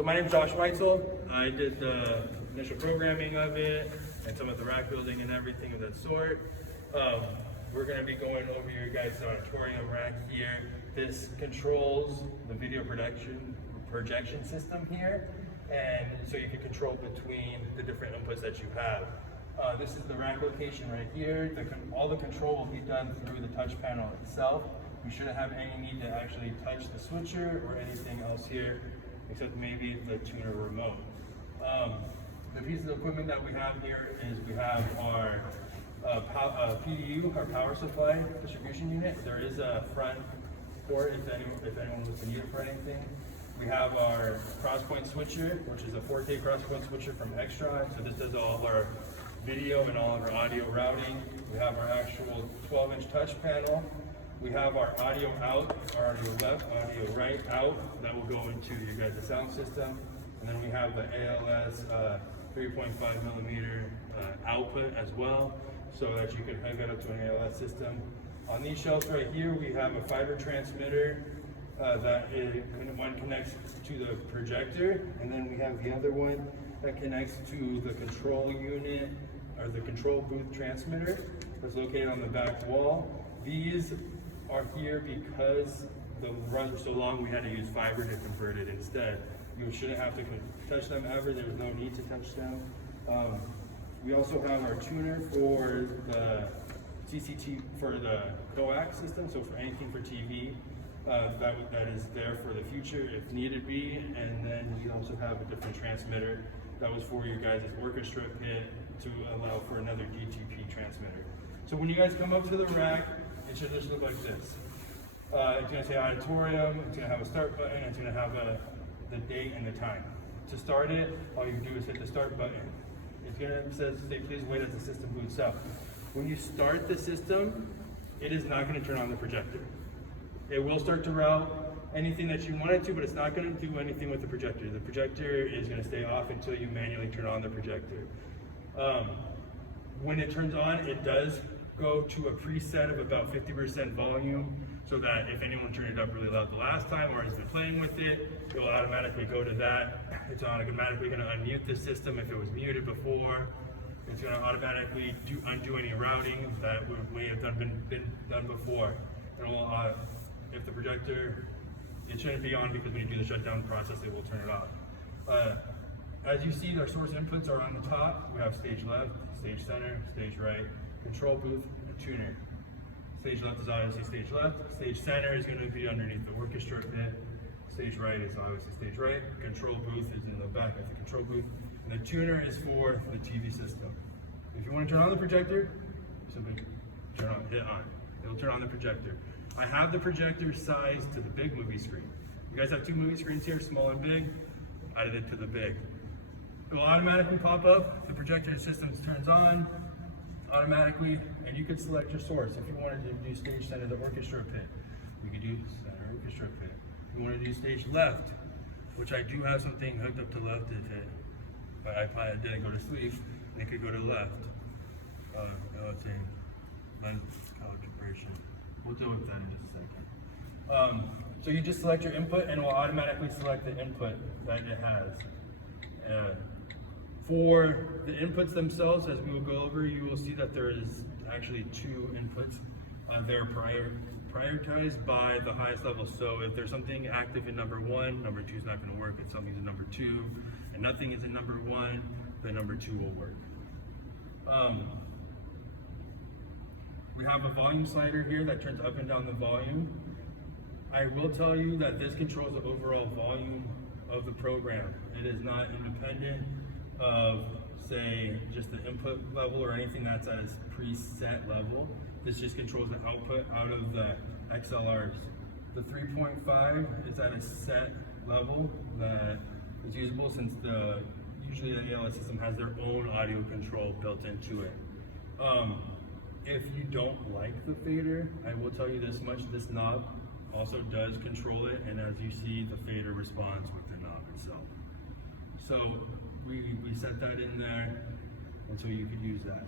So my name is Josh Weitzel. I did the initial programming of it and some of the rack building and everything of that sort. We're going to be going over your guys' auditorium rack here. This controls the video projection system here, and so you can control between the different inputs that you have. This is the rack location right here. All the control will be done through the touch panel itself. You shouldn't have any need to actually touch the switcher or anything else here, except maybe the tuner remote. The piece of equipment that we have here is we have our PDU, our power supply distribution unit. There is a front port if anyone was to need it for anything. We have our crosspoint switcher, which is a 4K crosspoint switcher from Extra. So this does all of our video and all of our audio routing. We have our actual 12-inch touch panel. We have our audio out, our audio left, audio right out. That will go into your guys' sound system. And then we have the ALS 3.5 millimeter output as well, so that you can hook it up to an ALS system. On these shelves right here, we have a fiber transmitter one connects to the projector, and then we have the other one that connects to the control unit, or the control booth transmitter that's located on the back wall. These are here because the runs were so long, we had to use fiber to convert it instead. You shouldn't have to touch them ever. There's no need to touch them. We also have our tuner for the CCT, for the coax system, so for anything for TV, that is there for the future if needed be. And then we also have a different transmitter that was for your guys' orchestra pit to allow for another DTP transmitter. So when you guys come up to the rack, it should just look like this. It's going to say auditorium, it's going to have a start button, it's going to have the date and the time. To start it, all you do is hit the start button. It's going to say please wait as the system boots up. When you start the system, it is not going to turn on the projector. It will start to route anything that you want it to, but it's not going to do anything with the projector. The projector is going to stay off until you manually turn on the projector. When it turns on, it does go to a preset of about 50% volume, so that if anyone turned it up really loud the last time or has been playing with it, it will automatically go to that. It's automatically going to unmute the system if it was muted before. It's going to automatically undo any routing that may have been done before. And if the projector, it shouldn't be on, because when you do the shutdown process, it will turn it off. As you see, our source inputs are on the top. We have stage left, stage center, stage right, control booth, and tuner. Stage left is obviously stage left. Stage center is going to be underneath the orchestra pit. Stage right is obviously stage right. Control booth is in the back of the control booth. And the tuner is for the TV system. If you want to turn on the projector, simply hit on. It'll turn on the projector. I have the projector sized to the big movie screen. You guys have two movie screens here, small and big. I did it to the big. It will automatically pop up. The projector system turns on automatically, and you could select your source. If you wanted to do stage center, the orchestra pit, you could do center orchestra pit. If you want to do stage left, which I do have something hooked up to left if my iPod didn't go to sleep, and it could go to left. Let's see, lens calibration. We'll deal with that in just a second. So you just select your input, and it will automatically select the input that it has. For the inputs themselves, as we will go over, you will see that there is actually two inputs. They're prioritized by the highest level. So if there's something active in number 1, number 2 is not going to work. If something's in number 2 and nothing is in number 1, then number 2 will work. We have a volume slider here that turns up and down the volume. I will tell you that this controls the overall volume of the program. It is not independent of, say, just the input level or anything that's at its preset level. This just controls the output out of the XLRs. The 3.5 is at a set level that is usable, since usually the ALS system has their own audio control built into it. If you don't like the fader, I will tell you this much: this knob also does control it, and as you see, the fader responds with the knob itself. So we set that in there, and so you could use that.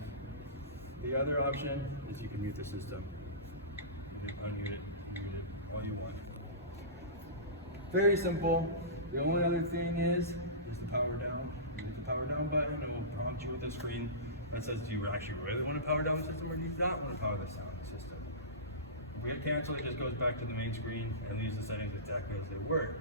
The other option is you can mute the system. You can unmute it, mute it, all you want. Very simple. The only other thing is the power down. You hit the power down button and we'll prompt you with a screen that says, do you actually really want to power down the system or do you not want to power the sound system? If we hit cancel, it just goes back to the main screen and leaves the settings exactly as they were.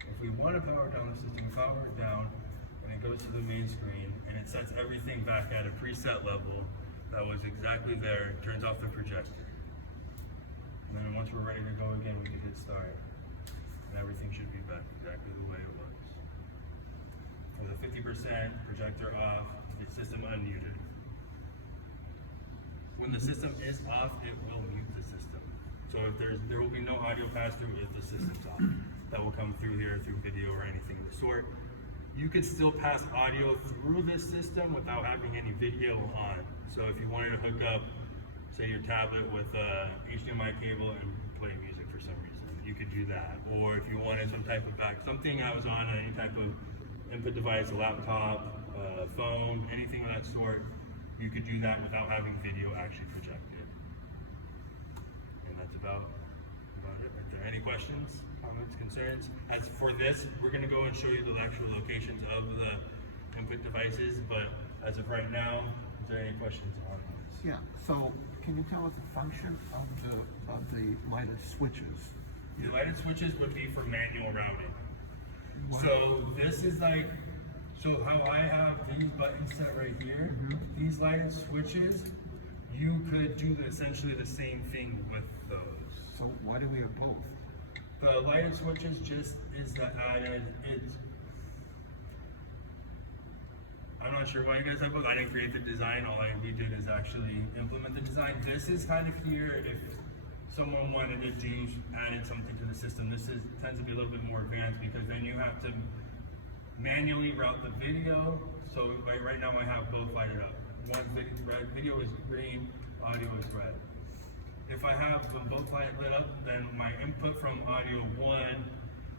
If we want to power down the system, power it down, and it goes to the main screen and it sets everything back at a preset level that was exactly there, turns off the projector. And then once we're ready to go again, we can hit start. And everything should be back exactly the way it was. With a 50% projector off, the system unmuted. When the system is off, it will mute the system. So if there will be no audio pass through if the system's off. That will come through here through video or anything of the sort. You could still pass audio through this system without having any video on. So if you wanted to hook up, say your tablet with a HDMI cable and play music for some reason, you could do that. Or if you wanted some type of something that was on any type of input device, a laptop, phone, anything of that sort, you could do that without having video actually projected. And that's about it right there. Any questions, comments, concerns? As for this, we're going to go and show you the actual locations of the input devices, but as of right now, is there any questions on this? Yeah, so can you tell us the function of the lighted switches? The lighted switches would be for manual routing. Wow. So this is like, so how I have these buttons set right here, these lighted switches, you could do essentially the same thing with those. So why do we have both? The lighted switches just is the added, I'm not sure why you guys have both. I didn't create the design, we did is actually implement the design. This is kind of here if someone wanted to do, added something to the system. This tends to be a little bit more advanced because then you have to manually route the video. So right now I have both lighted up. One video is green, audio is red. If I have them both lit up, then my input from audio 1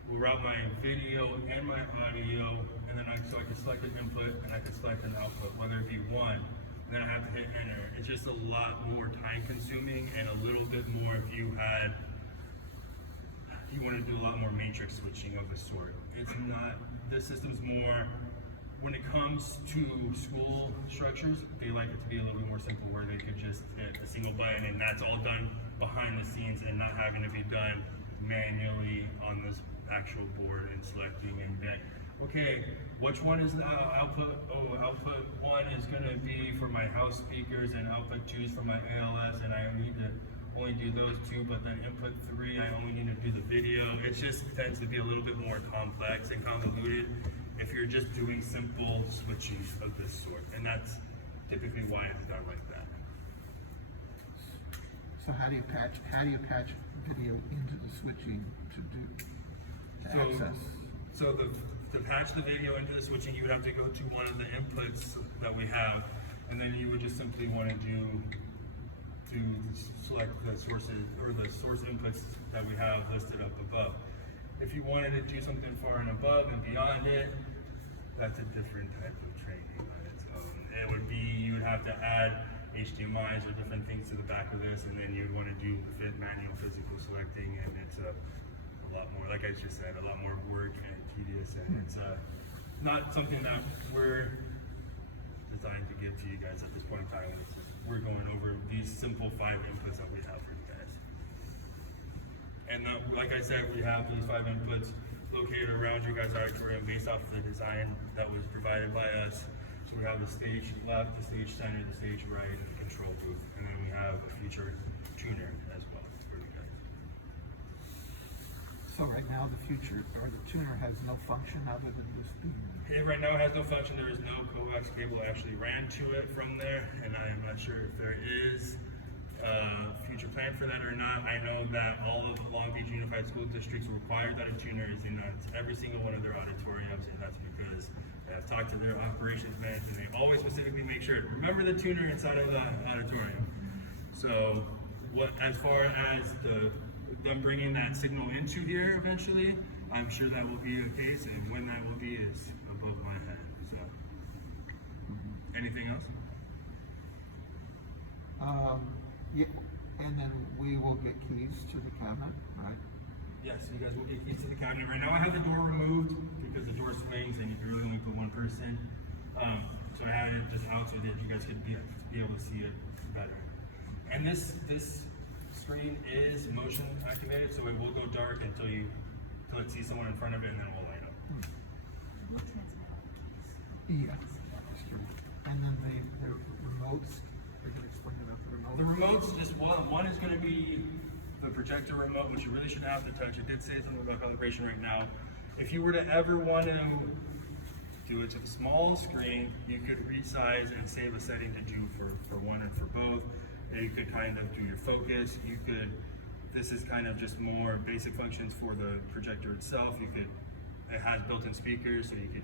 will route my video and my audio, and then so I can select an input and I can select an output, whether it be 1. And then I have to hit enter. It's just a lot more time consuming and a little bit more if you want to do a lot more matrix switching of the sort. It's not, this system's more, when it comes to school structures, they like it to be a little bit more simple where they could just hit a single button and that's all done behind the scenes and not having to be done manually on this actual board and selecting and then, okay, which one is the output? Oh, output 1 is going to be for my house speakers and output 2 is for my ALS and I need to only do those 2, but then input 3, I only need to do the video. It just tends to be a little bit more complex and convoluted if you're just doing simple switching of this sort. And that's typically why it's done like that. So how do you patch video into the switching to access? So to patch the video into the switching, you would have to go to one of the inputs that we have, and then you would just simply want to select the sources or the source inputs that we have listed up above. If you wanted to do something far and above and beyond it, that's a different type of training on its own. It would be, you would have to add HDMIs or different things to the back of this, and then you'd want to do manual physical selecting, and it's a lot more, like I just said, a lot more work and tedious, and it's not something that we're designed to give to you guys at this point in time. We're going over these simple 5 inputs that we have for you guys. And like I said, we have these 5 inputs located around your guys' auditorium based off of the design that was provided by us. So we have the stage left, the stage center, the stage right, and the control booth. And then we have a future tuner as well for you guys. So right now the tuner has no function other than just being... Right now it has no function. There is no coax cable actually ran to it from there, and I am not sure if there is a future plan for that or not. I know that all of Long Beach Unified School Districts require that a tuner is in every single one of their auditoriums, and that's because I've talked to their operations manager, and they always specifically make sure, remember the tuner inside of the auditorium. So as far as them bringing that signal into here eventually, I'm sure that will be the case, and when that will be is above my head. So, anything else? Yeah, and then we will get keys to the cabinet, right? Yes, you guys will get keys to the cabinet. Right now I have the door removed because the door swings and you can really only put one person. So I had it just out so that you guys could be able to see it better. And this screen is motion activated, so it will go dark until it sees someone in front of it, and then it will light up. Yeah, that's true. And then the remotes, are you going to explain about the remote? The remotes, just one is going to be the projector remote, which you really shouldn't have to touch. It did say something about calibration right now. If you were to ever want to do it to the small screen, you could resize and save a setting to do for one and for both. And you could kind of do your focus. You could, this is kind of just more basic functions for the projector itself. It has built-in speakers, so you could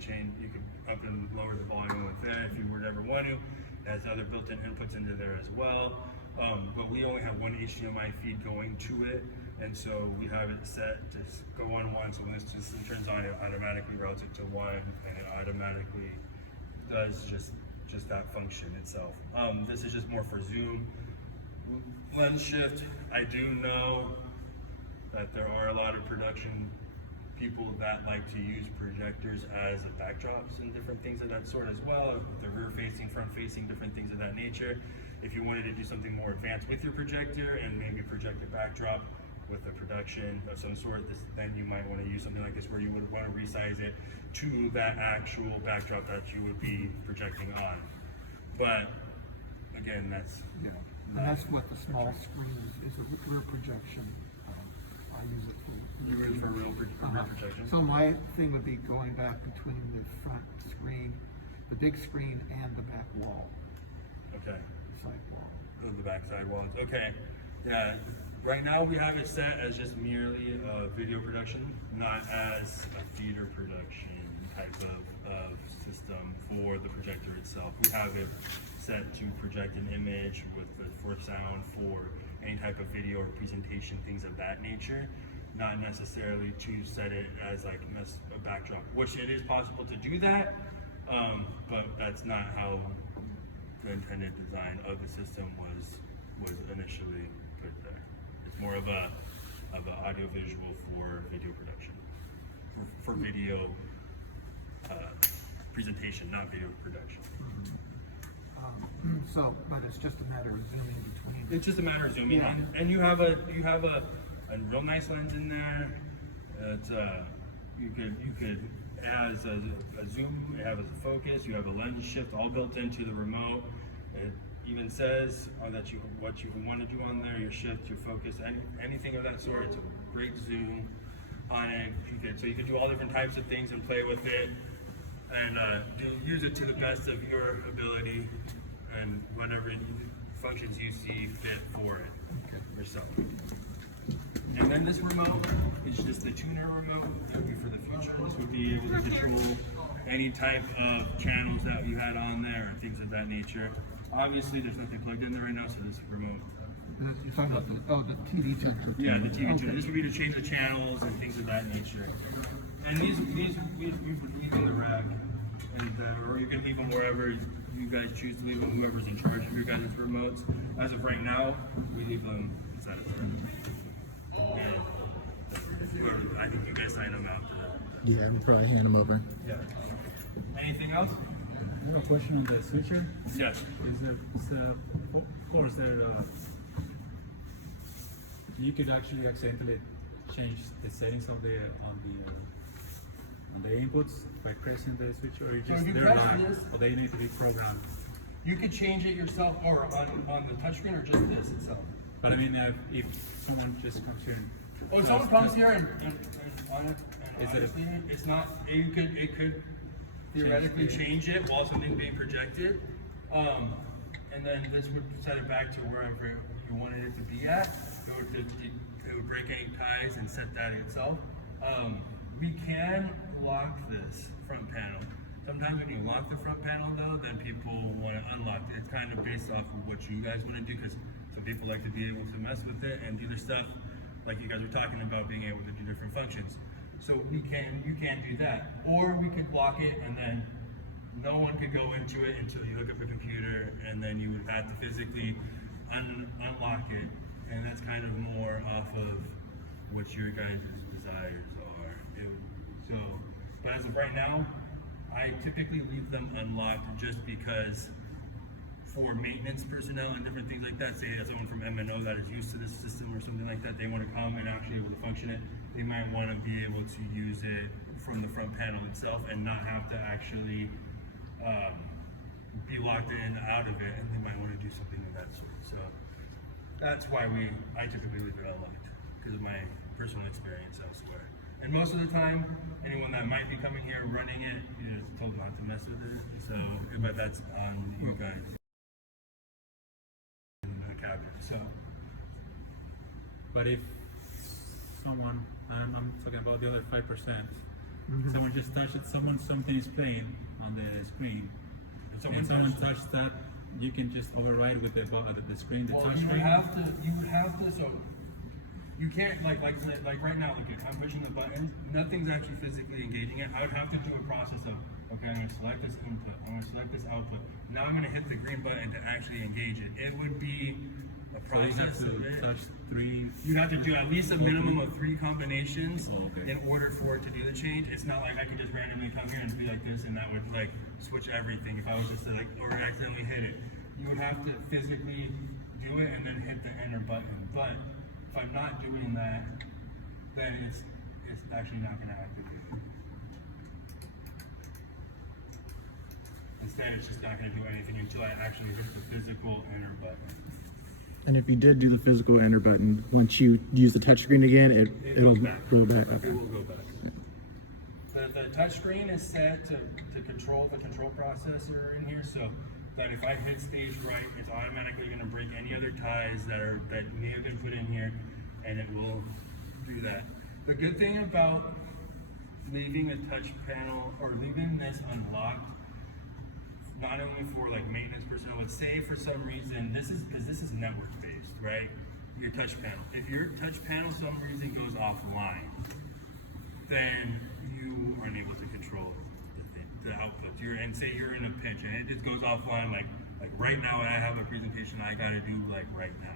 up and lower the volume with that if you were to ever want to. It has other built-in inputs into there as well. But we only have one HDMI feed going to it, and so we have it set to go on one, so when this just turns on, it automatically routes it to one, and it automatically does just that function itself. This is just more for Zoom. Lens shift, I do know that there are a lot of production people that like to use projectors as backdrops and different things of that sort as well. The rear facing, front facing, different things of that nature. If you wanted to do something more advanced with your projector and maybe project a backdrop with a production of some sort, then you might want to use something like this where you would want to resize it to that actual backdrop that you would be projecting on. But again, that's and that's what the small screen is a rear projection. I use it for. You use for real projection. So my thing would be going back between the front screen, the big screen, and the back wall. Okay. Side wall. The back side walls. Okay. Yeah. Right now we have it set as just merely a video production, not as a theater production type of system for the projector itself. We have it set to project an image for sound, for any type of video or presentation, things of that nature. Not necessarily to set it as like a backdrop, which it is possible to do that, but that's not how the intended design of the system was initially put there. It's more of a audio visual for video production, for video presentation, not video production. So, but it's just a matter of zooming between. It's just a matter of zooming in, and you have a real nice lens in there. It's it has a zoom, it has a focus, you have a lens shift all built into the remote. It even says that what you want to do on there, your shift, your focus, anything of that sort. It's a great zoom on it. So you can do all different types of things and play with it, and use it to the best of your ability and whatever functions you see fit for it yourself. And then this remote is just the tuner remote that would be for the future. This would be able to control any type of channels that you had on there or things of that nature. Obviously, there's nothing plugged in there right now, so this remote. You're talking about the TV tuner. Yeah, the TV tuner. This would be to change the channels and things of that nature. And these we would leave in the rack, or you can leave them wherever you guys choose to leave them. Whoever's in charge of your guys' remotes. As of right now, we leave them inside of the rack. I think you guys sign them out. Yeah, I'll probably hand them over. Yeah. Anything else? I have a question on the switcher. Yes. Of course, you could actually accidentally change the settings on the inputs by pressing the switcher, or you just they're locked, or they need to be programmed. You could change it yourself, or on the touchscreen, or just this itself. But I mean, if someone just comes here and If someone comes here and on it, Is it honestly, it's not. It could theoretically change it while something's being projected, and then this would set it back to wherever you wanted it to be at. It would break any ties and set that itself. We can lock this front panel. Sometimes when you lock the front panel though, then people want to unlock it. It's kind of based off of what you guys want to do, because some people like to be able to mess with it and do their stuff, like you guys were talking about, being able to do different functions. So you can do that. Or we could lock it and then no one could go into it until you hook up a computer, and then you would have to physically unlock it. And that's kind of more off of what your guys' desires are. But as of right now, I typically leave them unlocked just because for maintenance personnel and different things like that, say someone from MNO that is used to this system or something like that, they want to come and actually able to function it, they might want to be able to use it from the front panel itself and not have to actually be locked in and out of it, and they might want to do something of that sort. So that's why I typically leave it unlocked, because of my personal experience elsewhere. And most of the time, anyone that might be coming here running it is told not to mess with it. So, but that's on you guys. Cabin. So, But if someone, and I'm talking about the other 5%, someone just touched it, something is playing on the screen, and someone touched that, you can just override with the screen, the touch screen. You would have to. So you can't like right now. Look, I'm pushing the button. Nothing's actually physically engaging it. I would have to do a process of, okay, I'm going to select this input. I'm going to select this output. Now I'm going to hit the green button to actually engage it. It would be a process. So you have to touch 3. You'd have to do at least a minimum of 3 combinations okay. in order for it to do the change. It's not like I could just randomly come here and be like this, and that would like switch everything if I was just to like or accidentally hit it. You would have to physically do it and then hit the enter button. But if I'm not doing that, then it's actually not going to activate. Instead, it's just not going to do anything until I actually hit the physical enter button. And if you did do the physical enter button, once you use the touchscreen again, it'll goes back. go back. Okay. It will go back. The touchscreen is set to control the control processor in here, so that if I hit stage right, it's automatically going to break any other ties that may have been put in here, and it will do that. The good thing about leaving a touch panel or leaving this unlocked, not only for like maintenance personnel, but say for some reason this is network based, right? Your touch panel. If your touch panel some reason goes offline, then you aren't able to control the output. And say you're in a pinch and it just goes offline, like right now I have a presentation I got to do like right now.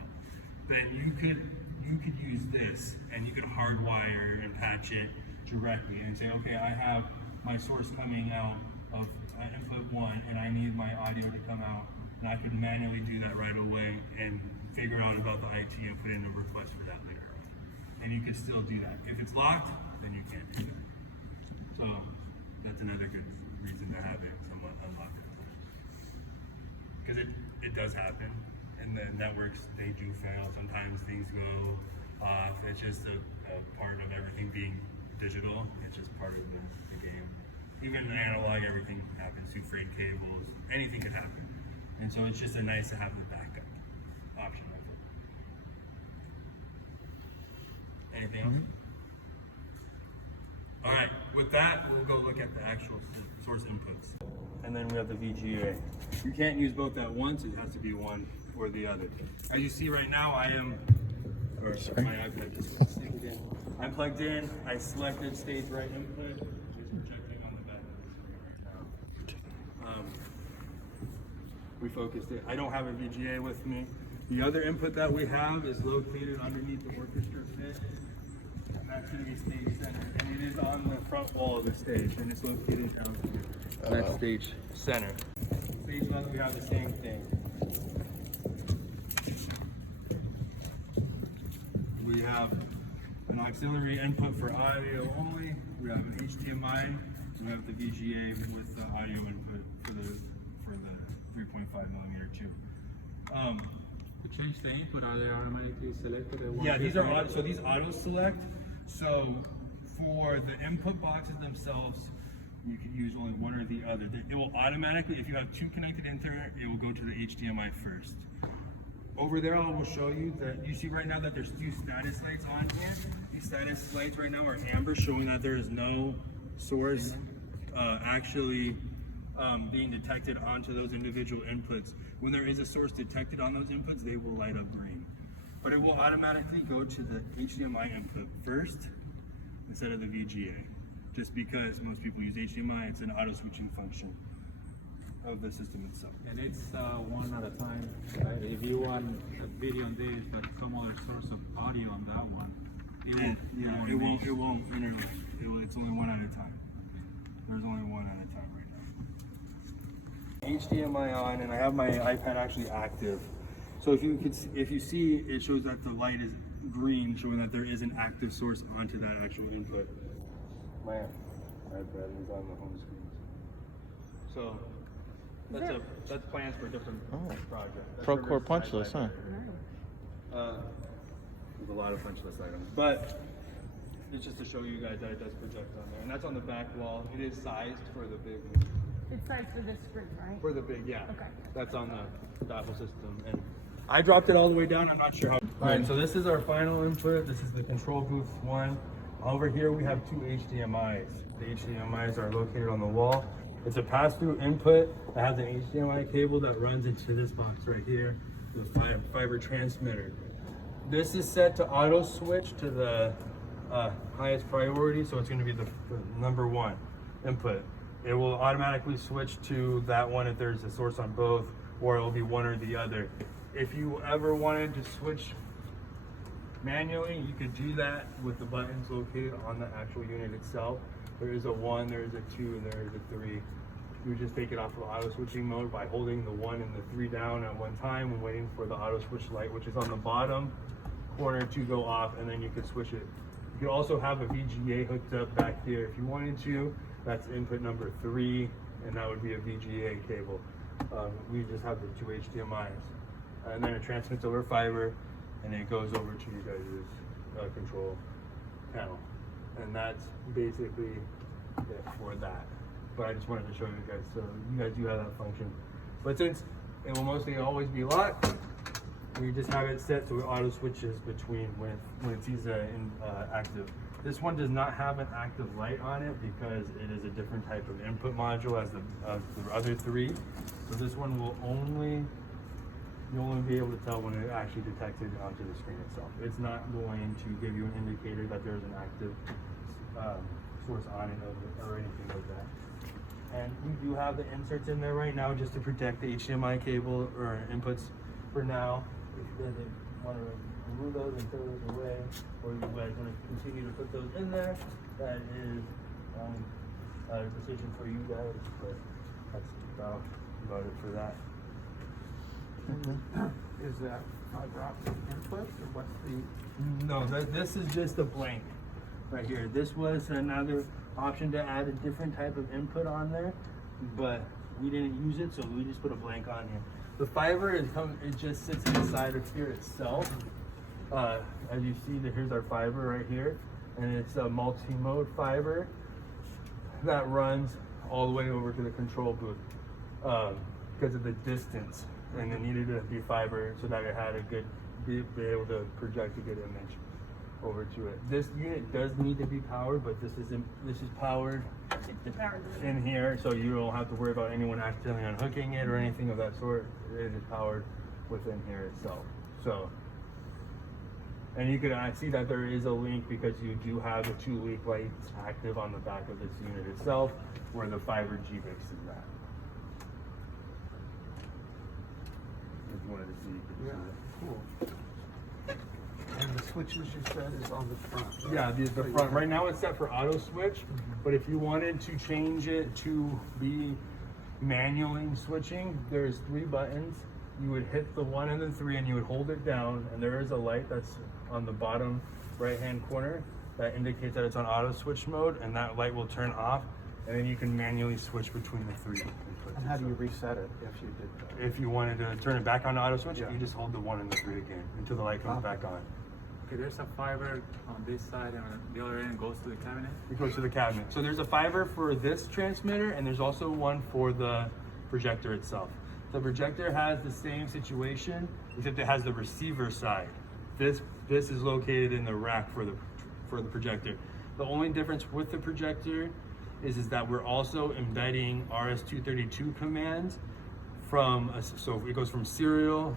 Then you could use this and you could hardwire and patch it directly and say, okay, I have my source coming out of input 1 and I need my audio to come out, and I could manually do that right away and figure out about the IT and put in a request for that later on. And you could still do that. If it's locked, then you can't do that. So that's another good reason to have it somewhat unlocked at times. Because it does happen, and the networks, they do fail. Sometimes things go off. It's just a part of everything being digital. It's just part of the game. Even in analog, everything happens through frayed cables. Anything could happen. And so it's just nice to have the backup option of it. Anything else? All right, with that, we'll go look at the actual source inputs. And then we have the VGA. You can't use both at once, it has to be one or the other. As you see right now, my iPad is plugged in. I'm plugged in, I selected stage right input, just projecting on the back of the screen right now. We focused it. I don't have a VGA with me. The other input that we have is located underneath the orchestra pit. And that's going to be stage center. And it is on the front wall of the stage, and it's located down here. That's stage center. Stage left, we have the same thing. We have an auxiliary input for audio only. We have an HDMI. We have the VGA with the audio input for the 3.5 millimeter tube. To change the input, are they automatically selected? Yeah, these are auto, so these auto select. So for the input boxes themselves, you can use only one or the other. It will automatically, if you have 2 connected into it, it will go to the HDMI first. Over there, I will show you that you see right now that there's 2 status lights on here. These status lights right now are amber, showing that there is no source actually being detected onto those individual inputs. When there is a source detected on those inputs, they will light up green. But it will automatically go to the HDMI input first instead of the VGA. Just because most people use HDMI, it's an auto switching function of the system itself. And it's one at a time, right? If you want a video on this, but some other source of audio on that one, It won't interlink. It's only one at a time. There's only one at a time right now. HDMI on, and I have my iPad actually active. So if you see, it shows that the light is green, showing that there is an active source onto that actual input. My iPad is on the home screen. So that's plans for a different project. Procore punch list, huh? There's a lot of punch list items, but it's just to show you guys that it does project on there, and that's on the back wall. It is sized for the big. It's sized for this screen, right? For the big, yeah. Okay. That's on the Apple system, and I dropped it all the way down. I'm not sure how. All right, so this is our final input. This is the control booth one. Over here we have two HDMIs. The HDMIs are located on the wall. It's a pass-through input that has an HDMI cable that runs into this box right here, the fiber transmitter. This is set to auto switch to the highest priority, so it's going to be the number one input. It will automatically switch to that one if there's a source on both, or it will be one or the other. If you ever wanted to switch manually, you could do that with the buttons located on the actual unit itself. There is a 1, there is a 2, and there is a 3. You would just take it off of auto switching mode by holding the 1 and the 3 down at one time and waiting for the auto switch light, which is on the bottom corner, to go off, and then you could switch it. You could also have a VGA hooked up back here if you wanted to. That's input number 3, and that would be a VGA cable. We just have the two HDMIs, and then it transmits over fiber, and it goes over to you guys' control panel, and that's basically it for that. But I just wanted to show you guys, so you guys do have that function. But since it will mostly always be locked, we just have it set so it auto switches between when it sees active. This one does not have an active light on it because it is a different type of input module as the other 3. So this one will you'll only be able to tell when it actually detects it onto the screen itself. It's not going to give you an indicator that there's an active source on it or anything like that. And we do have the inserts in there right now just to protect the HDMI cable or inputs for now. If you guys want to remove those and throw those away, or you guys want to continue to put those in there, that is a decision for you guys, but that's about it for that. Is that fiber optic input, or what's the? No, this is just a blank right here. This was another option to add a different type of input on there, but we didn't use it, so we just put a blank on here. The fiber it just sits inside of here itself. As you see, here's our fiber right here, and it's a multi-mode fiber that runs all the way over to the control booth because of the distance, and it needed to be fiber so that it had a good, be able to project a good image over to it. This unit does need to be powered, but this is powered in here, so you don't have to worry about anyone accidentally unhooking it or anything of that sort. It is powered within here itself. So, and you can see that there is a link because you do have the 2 leak lights active on the back of this unit itself, where the fiber G-Mix is at. If you wanted to see, you could see it. Cool. And the switches you said is on the front. Right? Yeah, the front. Right now it's set for auto switch, but if you wanted to change it to be manually switching, there's 3 buttons. You would hit the 1 and the 3 and you would hold it down, and there is a light that's on the bottom right hand corner that indicates that it's on auto switch mode, and that light will turn off, and then you can manually switch between the 3 inputs. And how do you reset it if you did that? If you wanted to turn it back on auto switch, you just hold the 1 and the 3 again until the light comes back on. Okay, there's a fiber on this side, and on the other end goes to the cabinet. It goes to the cabinet. So there's a fiber for this transmitter, and there's also one for the projector itself. The projector has the same situation, except it has the receiver side. This is located in the rack for the projector. The only difference with the projector is that we're also embedding RS-232 commands so it goes from serial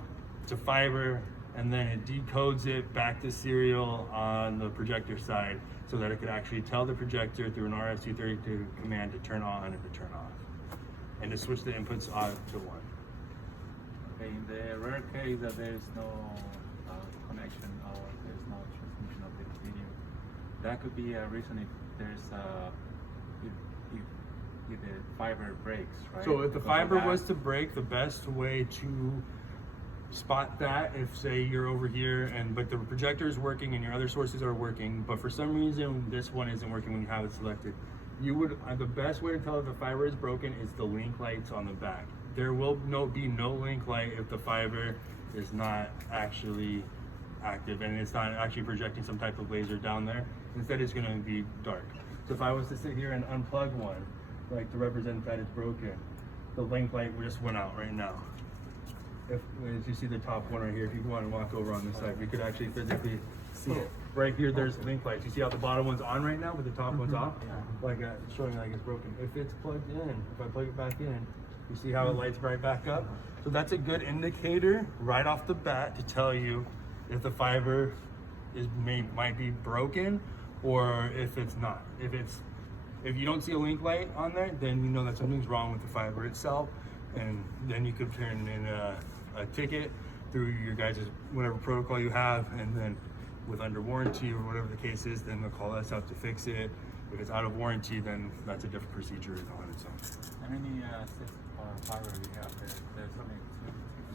to fiber, and then it decodes it back to serial on the projector side so that it could actually tell the projector through an RS-232 command to turn on and to turn off, and to switch the inputs on to 1. Okay, in the rare case that there is no connection or there is no transmission of the video, that could be a reason if there's if the fiber breaks, right? So if the Because of fiber that. was to break, the best way to spot that, if say you're over here but the projector is working and your other sources are working, but for some reason this one isn't working when you have it selected, you would the best way to tell if the fiber is broken is the link lights on the back. There will be no link light if the fiber is not actually active and it's not actually projecting some type of laser down there. Instead, it's going to be dark. So if I was to sit here and unplug one, like to represent that it's broken, the link light just went out right now. If as you see the top one right here, if you go on and walk over on this side, we could actually physically see it. Right here, there's link lights. You see how the bottom one's on right now, but the top one's off? Like showing like it's broken. If it's plugged in, if I plug it back in, you see how it lights right back up? So that's a good indicator right off the bat to tell you if the fiber might be broken or if it's not. If you don't see a link light on there, then you know that something's wrong with the fiber itself, and then you could turn in a ticket through your guys' whatever protocol you have, and then with under warranty or whatever the case is, then they'll call us up to fix it. If it's out of warranty, then that's a different procedure on its own. How many fiber do you have there? There's only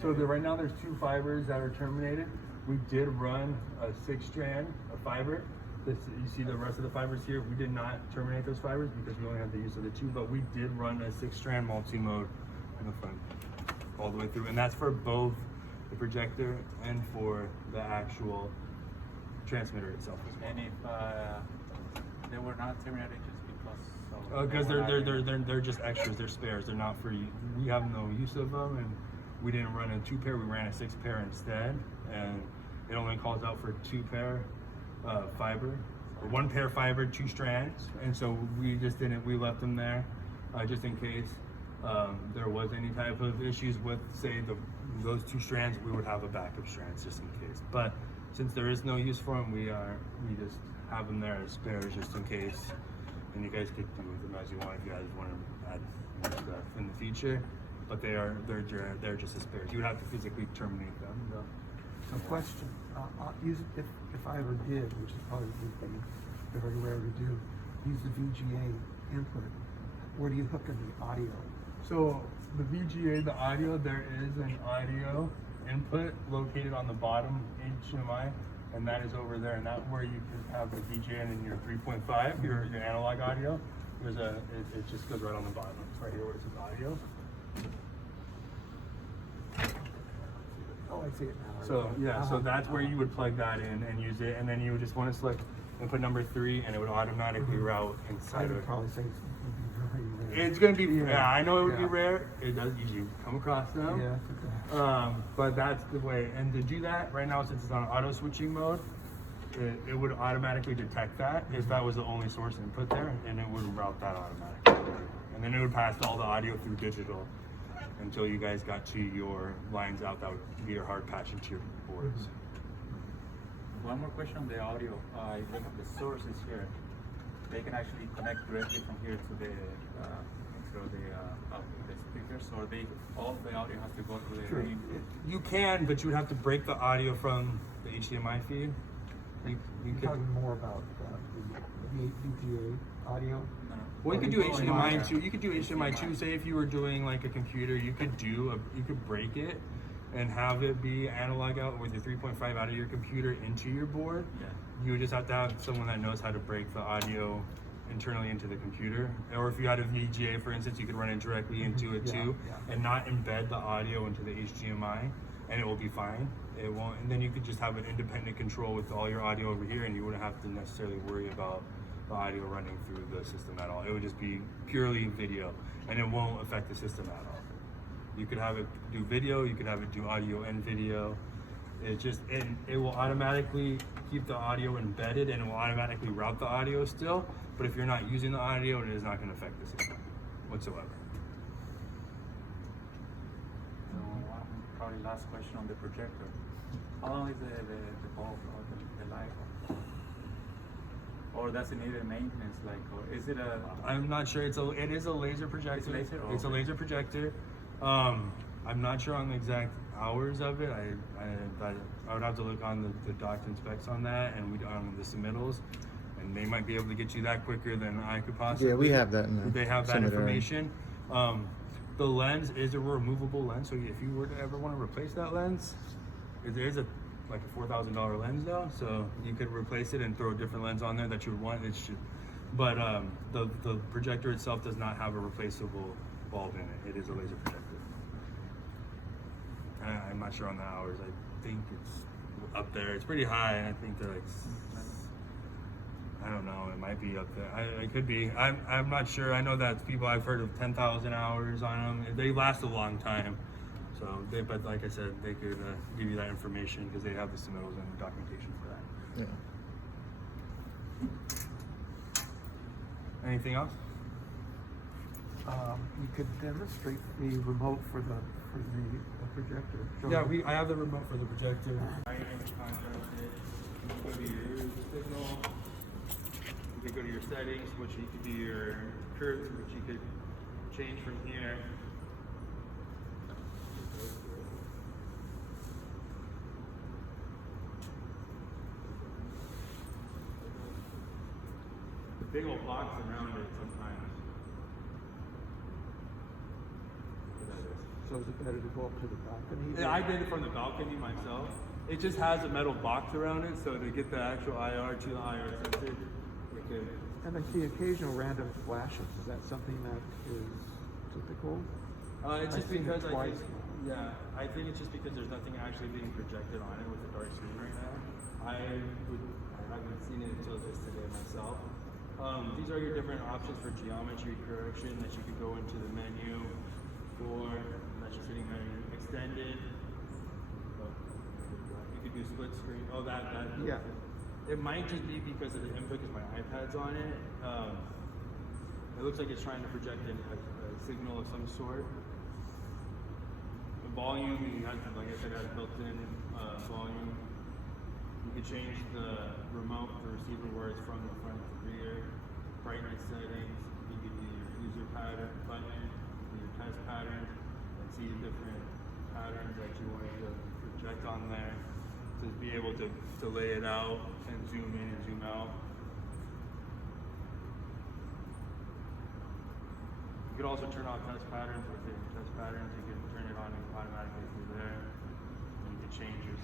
two. So right now there's 2 fibers that are terminated. We did run a 6-strand of fiber. You see the rest of the fibers here. We did not terminate those fibers because we only had the use of the 2, but we did run a 6-strand multi-mode in the front all the way through, and that's for both the projector and for the actual transmitter itself as well. And if they were not terminated just because They're just extras. They're spares. They're not for you. We have no use of them, and we didn't run a 2-pair. We ran a 6-pair instead, and it only calls out for 2-pair fiber, or 1-pair fiber, 2 strands, and so we just didn't. We left them there just in case there was any type of issues with, say, those 2 strands. We would have a backup strands just in case. But since there is no use for them, we just have them there as spares just in case. And you guys could do with them as you want if you guys want to add more stuff in the future. But they're just as spares. You would have to physically terminate them. Though. A question, if I ever did, which is probably would be very rare to do, use the VGA input, where do you hook in the audio? So the VGA, the audio, there is an audio input located on the bottom HDMI, and that is over there, and that's where you can have the VGA and your 3.5, your analog audio. It just goes right on the bottom. It's right here where it says audio. Oh, I see it now. So yeah, so that's where you would plug that in and use it, and then you would just want to select input number 3, and it would automatically route I inside of would it. probably say it would be very rare. It's gonna be, yeah, I know it would be Yeah. rare. It does usually come across them. Yeah. But that's the way. And to do that, right now, since it's on auto switching mode, it would automatically detect that if that was the only source input there, and it would route that automatically. And then it would pass all the audio through digital until you guys got to your lines out that would be your hard patch into your boards. One more question on the audio. If they have the sources here, they can actually connect directly from here to the speakers, or all the audio has to go through the Sure. main. You can, but you would have to break the audio from the HDMI feed. You You're could. talking more about the VGA audio? No. Well, you could do Oh, HDMI yeah. too. You could do HDMI too. Say if you were doing like a computer, you could break it and have it be analog out with your 3.5 out of your computer into your board. Yeah. You would just have to have someone that knows how to break the audio internally into the computer. Or if you had a VGA, for instance, you could run it directly into it Yeah, too, yeah. and not embed the audio into the HDMI, and it will be fine. It won't. And then you could just have an independent control with all your audio over here, and you wouldn't have to necessarily worry about the audio running through the system at all. It would just be purely video, and it won't affect the system at all. You could have it do video, you could have it do audio and video. It will automatically keep the audio embedded, and it will automatically route the audio still. But if you're not using the audio, it is not going to affect the system whatsoever. So probably last question on the projector. How long is the bulb or the light? Or does it need a maintenance, or is it a? I'm not sure. It is a laser projector. It's a laser? Oh, It's a okay. laser projector. I'm not sure on the exact hours of it. I would have to look on the docs and specs on that, and on the submittals, and and they might be able to get you that quicker than I could possibly. Yeah, we have that in the They have that cemetery. information. The lens is a removable lens, so if you were to ever want to replace that lens, there is like a $4,000 lens though, so you could replace it and throw a different lens on there that you would want. It should, but the projector itself does not have a replaceable bulb in it. It is a laser projector. I'm not sure on the hours. I think it's up there. It's pretty high, and I think they're like, I don't know, it might be up there. It could be. I'm not sure. I know that people, I've heard of 10,000 hours on them. They last a long time. So, but like I said, they could give you that information because they have the submittals and the documentation for that. Yeah. Anything else? You could demonstrate the remote for the projector. Show Yeah, them. I have the remote for the projector. I am contracted. You can go to your signal. You could go to your settings, which you could do your curves, which you could change from here. The big old box around it sometimes. So is it better to go up to the balcony? Yeah, I did it from the balcony myself. It just has a metal box around it, so to get the actual IR to the IR sensor, it could. And I see occasional random flashes. Is that something that is typical? It's just I've seen it because I think, twice. yeah, I think it's just because there's nothing actually being projected on it with the dark screen right now. I haven't seen it until this today myself. These are your different options for geometry correction that you could go into the menu for. That's just sitting there extended. You could do split screen. Oh, that. Yeah. It might just be because of the input because my iPad's on it. It looks like it's trying to project a signal of some sort. The volume, you have, like I said, has built-in volume. You can change the remote for receiver where it's from the front to rear. Brightness settings. You can do your user pattern button, your test patterns, and see the different patterns that you want to project on there. To be able to lay it out and zoom in and zoom out. You could also turn off test patterns within test patterns. You can turn it on automatically through there. And you can change your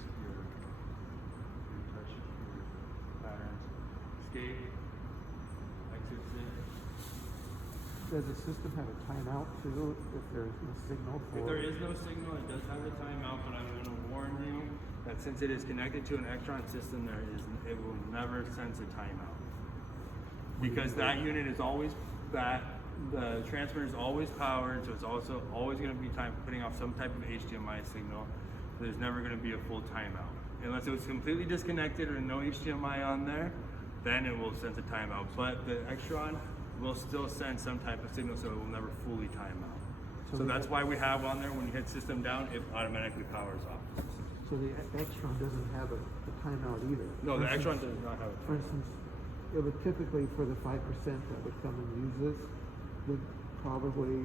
touch, your patterns. Escape, exit it. Does the system have a timeout too if there's no signal for? If there is no signal, it does have a timeout, but I'm going to warn you that since it is connected to an Extron system, it will never sense a timeout. Because that unit is always, the transmitter is always powered, so it's also always going to be putting off some type of HDMI signal. There's never going to be a full timeout. Unless it was completely disconnected or no HDMI on there, then it will sense a timeout. But the Extron will still send some type of signal, so it will never fully time out. So that's why we have on there, when you hit system down, it automatically powers off. So the Extron doesn't have a timeout either. No, the For Extron instance- does not have a For timeout. instance, it would typically, for the 5% that would come and use this, would probably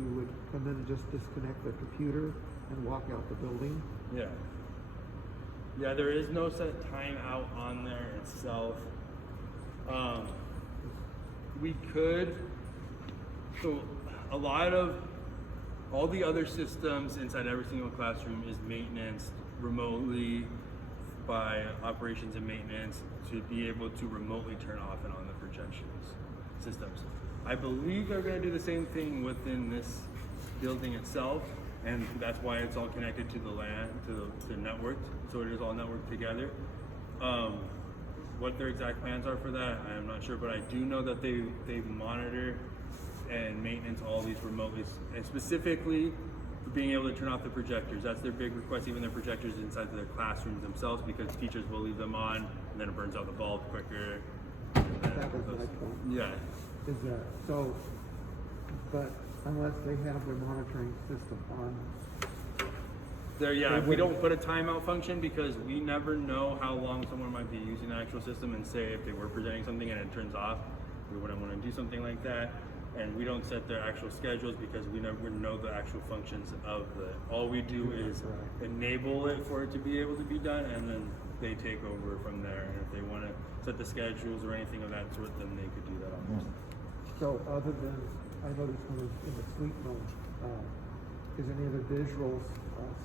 come in and just disconnect the computer and walk out the building. Yeah. Yeah, there is no set timeout on there itself. We could, so a lot of, all the other systems inside every single classroom is maintenance remotely by operations and maintenance to be able to remotely turn off and on the projections systems. I believe they're going to do the same thing within this building itself, and that's why it's all connected to the LAN, to the network, so it is all networked together. What their exact plans are for that, I am not sure, but I do know that they monitor and maintenance all these remotely, and specifically for being able to turn off the projectors. That's their big request, even their projectors inside their classrooms themselves, because teachers will leave them on, and then it burns out the bulb quicker. That was my point. Yeah. Is that, so, but unless they have their monitoring system on, There, yeah, we don't put a timeout function because we never know how long someone might be using the actual system, and say if they were presenting something and it turns off, we wouldn't want to do something like that. and we don't set their actual schedules because we never know the actual functions of the. All we do is enable it for it to be able to be done, and then they take over from there. And if they want to set the schedules or anything of that sort, then they could do that on their side. So other than, I noticed when it's in the sleep mode, is any of the visuals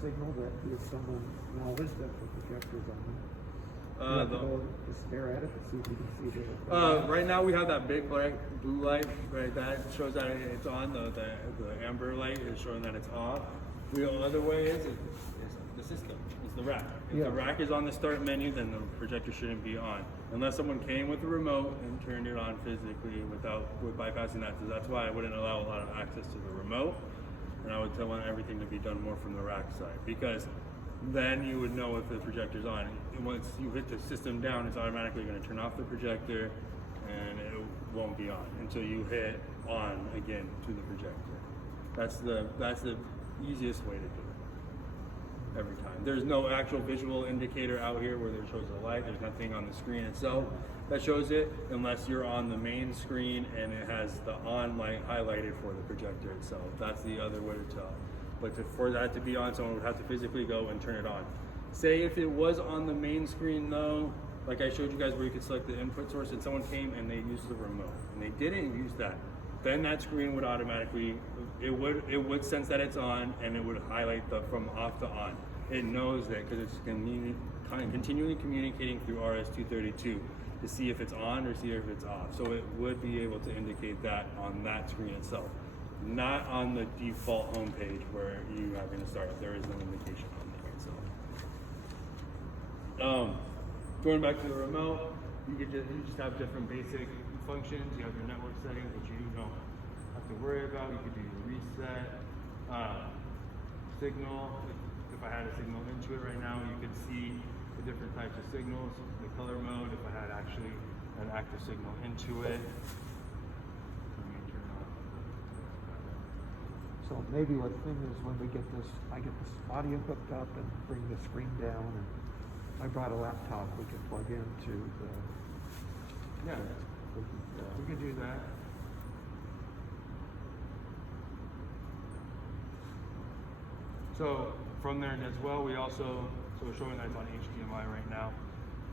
signal that gives someone knowledge that the projector's on them? You have to go to stare at it to see if you can see the. Right now we have that big blue light, right? That shows that it's on. The amber light is showing that it's off. The other way is the system. It's the rack. If the rack is on the start menu, then the projector shouldn't be on, unless someone came with the remote and turned it on physically with bypassing that. So that's why I wouldn't allow a lot of access to the remote, and I would want everything to be done more from the rack side, because then you would know if the projector's on. And once you hit the system down, it's automatically going to turn off the projector, and it won't be on until you hit on again to the projector. That's the easiest way to do it every time. There's no actual visual indicator out here where there shows the light. There's nothing on the screen itself that shows it, unless you're on the main screen and it has the on light highlighted for the projector itself. That's the other way to tell. But for that to be on, someone would have to physically go and turn it on. Say if it was on the main screen though, like I showed you guys where you could select the input source, and someone came and they used the remote and they didn't use that, then that screen would automatically, it would sense that it's on, and it would highlight from off to on. It knows that because it's continually communicating through RS-232 to see if it's on or see if it's off. So it would be able to indicate that on that screen itself. Not on the default homepage where you are going to start. There is no indication on there itself. Going back to the remote, you just have different basic functions. You have your network settings, which you don't have to worry about. You could do your reset, signal. If I had a signal into it right now, you could see the different types of signals. The color mode, if I had actually an active signal into it. So maybe what the thing is, when we get this, I get this audio hooked up and bring the screen down, and I brought a laptop we could plug into the. Yeah, we could do that. So from there as well, we also, so we're showing that it's on HDMI right now.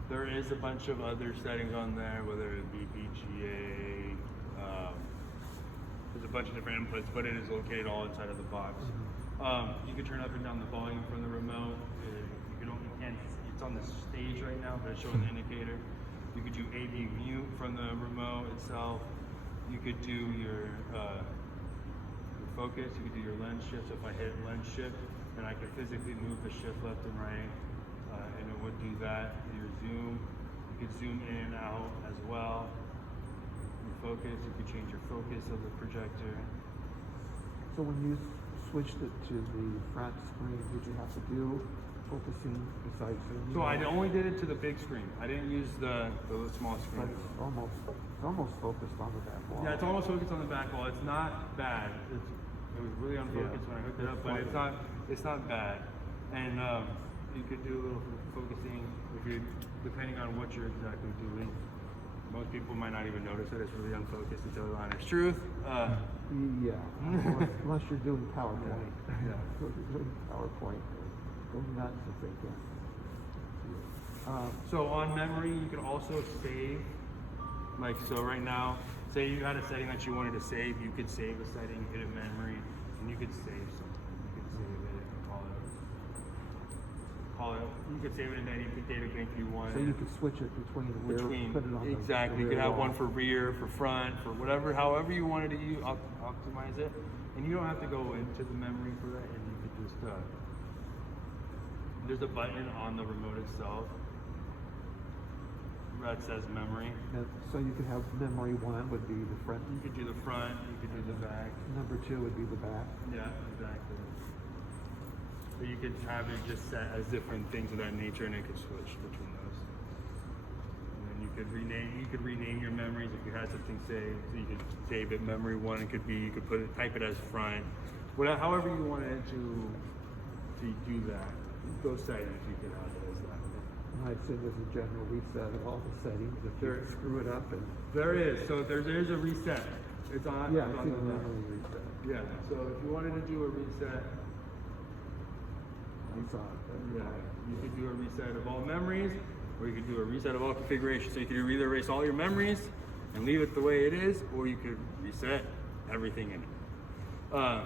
There is a bunch of other settings on there, whether it be VGA, there's a bunch of different inputs, but it is located all inside of the box. You can turn up and down the volume from the remote. You can't, it's on the stage right now, but it's showing the indicator. You could do AV mute from the remote itself. You could do your focus. You could do your lens shift. So if I hit lens shift, then I could physically move the shift left and right, and it would do that. Your zoom, you could zoom in and out as well. Focus, you could change your focus of the projector. So when you switched it to the front screen, did you have to do focusing besides zooming? So I only did it to the big screen. I didn't use the small screen. But it's almost focused on the back wall. Yeah, it's almost focused on the back wall. It's not bad. It was really unfocused when I hooked it up, but it's not bad. And you could do a little focusing if you, depending on what you're exactly doing. Most people might not even notice that it's really unfocused, to tell the honest truth. Yeah, unless you're doing PowerPoint. Yeah. If you're doing PowerPoint, go nuts if they can. So on memory, you can also save. Like, so right now, say you had a setting that you wanted to save, you could save a setting, hit a memory, and you could save something. You could save it and call it, you could save it in any data bank you want. So you could switch it between put it on exactly. the You could rear have wall. one for rear, for front, for whatever, however you wanted to optimize it. And you don't have to go into the memory for that, and you could just, there's a button on the remote itself that says memory. So you could have memory 1 would be the front. You could do the front, you could do the back. Number 2 would be the back. Yeah, exactly. So you could have it just set as different things of that nature, and it could switch between those. And then you could rename your memories if you had something saved. So you could save it memory 1. It could be, you could type it as front. Whatever, however you wanted to do that. Those settings you could have it as that. I'd say there's a general reset of all the settings if you screw it up. And There is. So there's a reset. It's on. Yeah, it's I on see the the left. memory reset. Yeah. So if you wanted to do a reset, I saw it. yeah, you could do a reset of all memories, or you could do a reset of all configurations. So you could either erase all your memories and leave it the way it is, or you could reset everything in it.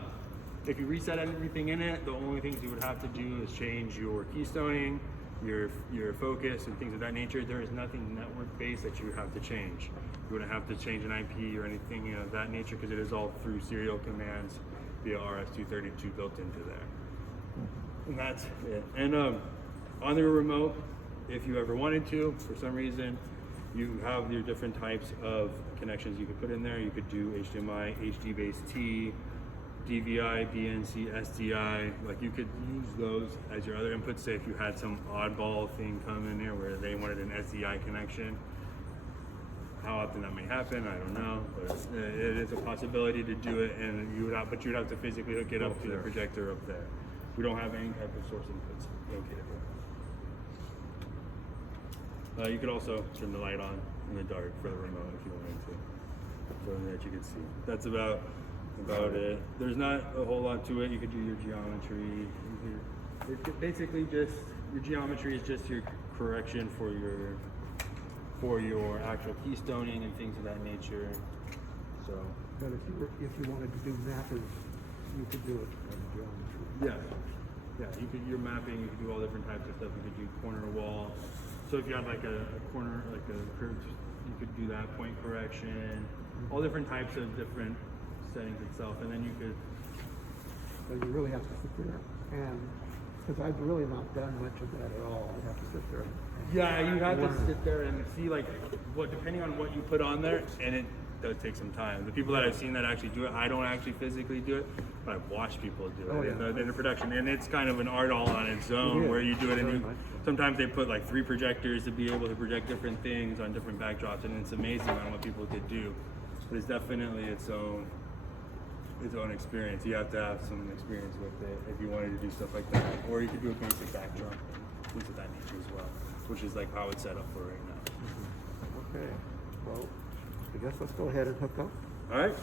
If you reset everything in it, the only things you would have to do is change your keystoning, your focus, and things of that nature. There is nothing network-based that you would have to change. You wouldn't have to change an IP or anything of that nature because it is all through serial commands via RS-232 built into there. And that's it. And on the remote, if you ever wanted to, for some reason, you have your different types of connections you could put in there. You could do HDMI, HD-based T, DVI, BNC, SDI. Like you could use those as your other inputs. Say if you had some oddball thing come in there where they wanted an SDI connection. How often that may happen, I don't know, but it is a possibility to do it, and but you would have to physically hook it up to the projector up there. We don't have any type of source inputs located there. You could also turn the light on in the dark for the remote if you wanted to, so that you could see. That's about it. There's not a whole lot to it. You could do your geometry. Basically, just your geometry is just your correction for your actual keystoning and things of that nature. So. But if you wanted to do mappers, you could do it in geometry. Yeah. You could your mapping. You could do all different types of stuff. You could do corner wall. So if you had like a corner, like a curve, you could do that point correction. All different types of different settings itself, and then you could. So you really have to sit there and, because I've really not done much of that at all. I have to sit there. Yeah, you have to sit there and see like what, depending on what you put on there, and it does take some time. The people that I've seen that actually do it, I don't actually physically do it, but I've watched people do it in the production, and it's kind of an art all on its own where you do it, and sometimes they put like 3 projectors to be able to project different things on different backdrops, and it's amazing on what people could do. But it's definitely its own experience. You have to have some experience with it if you wanted to do stuff like that, or you could do a basic backdrop, things of that nature as well, which is like how it's set up for right now. Okay. Well, I guess let's go ahead and hook up. All right.